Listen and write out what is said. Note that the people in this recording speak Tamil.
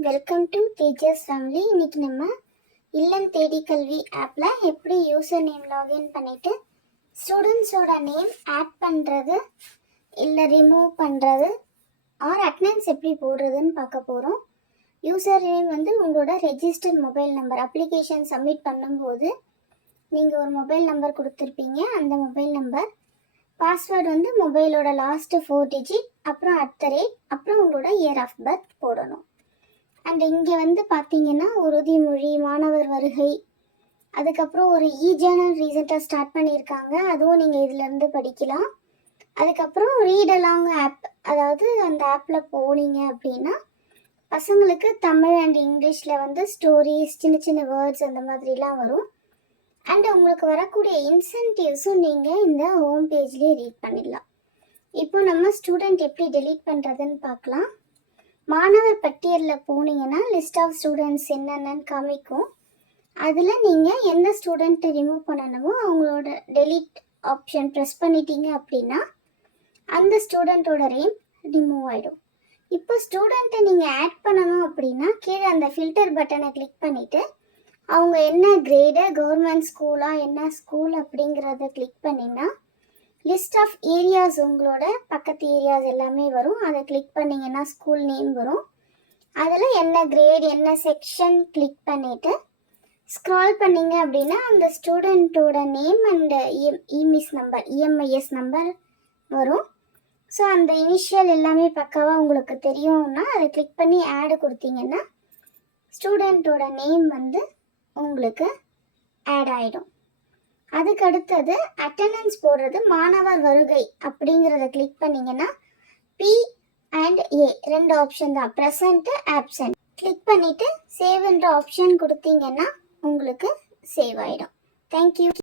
வெல்கம் டு டீச்சர்ஸ் ஃபேமிலி இன்னைக்கு நம்ம இல்லம் தேடி கல்வி ஆப்பில் எப்படி யூசர் நேம் லாகின் பண்ணிவிட்டு ஸ்டூடெண்ட்ஸோட நேம் ஆட் பண்ணுறது இல்லை ரிமூவ் பண்ணுறது ஆர் அட்டனன்ஸ் எப்படி போடுறதுன்னு பார்க்க போகிறோம் யூசர் நேம் வந்து உங்களோட register mobile number application submit பண்ணும்போது நீங்கள் ஒரு மொபைல் நம்பர் கொடுத்துருப்பீங்க. அந்த மொபைல் நம்பர் பாஸ்வேர்டு வந்து மொபைலோட லாஸ்ட்டு ஃபோர் டிஜிட் அப்புறம் அட் த ரேட் அப்புறம் உங்களோட இயர் ஆஃப் பர்த் போடணும். அண்ட் இங்கே வந்து பார்த்தீங்கன்னா உறுதிமொழி மாணவர் வருகை அதுக்கப்புறம் ஒரு இ ஜேர்னல் ரீசெண்டாக ஸ்டார்ட் பண்ணியிருக்காங்க. அதுவும் நீங்கள் இதிலேருந்து படிக்கலாம். அதுக்கப்புறம் ரீட் அலாங் ஆப் அதாவது அந்த ஆப்பில் போனீங்க அப்படின்னா பசங்களுக்கு தமிழ் அண்ட் இங்கிலீஷில் வந்து ஸ்டோரிஸ் சின்ன சின்ன வேர்ட்ஸ் அந்த மாதிரிலாம் வரும். அண்ட் உங்களுக்கு வரக்கூடிய இன்சென்டிவ்ஸும் நீங்கள் இந்த ஹோம் பேஜ்லேயே ரீட் பண்ணிடலாம். இப்போ நம்ம ஸ்டூடெண்ட் எப்படி டெலீட் பண்ணுறதுன்னு பார்க்கலாம் மாணவர் பட்டியலில் போனீங்கன்னா லிஸ்ட் ஆஃப் ஸ்டூடெண்ட்ஸ் என்னென்னு காமிக்கும். அதில் நீங்கள் எந்த ஸ்டூடெண்ட்டை ரிமூவ் பண்ணணுமோ அவங்களோட டெலீட் ஆப்ஷன் ப்ரெஸ் பண்ணிட்டீங்க அப்படின்னா அந்த ஸ்டூடெண்ட்டோட ரேம் ரிமூவ் ஆகிடும் இப்போ ஸ்டூடெண்ட்டை நீங்கள் ஆட் பண்ணணும் அப்படின்னா கீழே அந்த ஃபில்டர் பட்டனை கிளிக் பண்ணிவிட்டு அவங்க என்ன கிரேடு கவர்மெண்ட் ஸ்கூலா என்ன ஸ்கூல் அப்படிங்கிறத கிளிக் பண்ணிங்கன்னா லிஸ்ட் ஆஃப் ஏரியாஸ் உங்களோட பக்கத்து ஏரியாஸ் எல்லாமே வரும். அதை கிளிக் பண்ணிங்கன்னா ஸ்கூல் நேம் வரும். அதில் என்ன கிரேட் என்ன செக்ஷன் கிளிக் பண்ணிவிட்டு ஸ்க்ரால் பண்ணீங்க அப்படின்னா அந்த ஸ்டூடெண்ட்டோட name and EMIS number EMIS number வரும். ஸோ அந்த இனிஷியல் எல்லாமே பக்காவாக உங்களுக்கு தெரியும்னா அதை கிளிக் பண்ணி ஆடு கொடுத்தீங்கன்னா ஸ்டூடெண்ட்டோட நேம் வந்து உங்களுக்கு ஆட் ஆகிடும் அதுக்கு அடுத்தது அட்டண்டன்ஸ் போடுறது மாணவர் வருகை அப்படிங்கிறத கிளிக் பண்ணிங்கன்னா பி அண்ட் ஏ ரெண்டு ஆப்ஷன் தான் ப்ரெசண்ட்டு ஆப்சன்ட் கிளிக் பண்ணிவிட்டு சேவ்ன்ற ஆப்ஷன் கொடுத்தீங்கன்னா உங்களுக்கு சேவ் ஆகிடும் தேங்க்யூ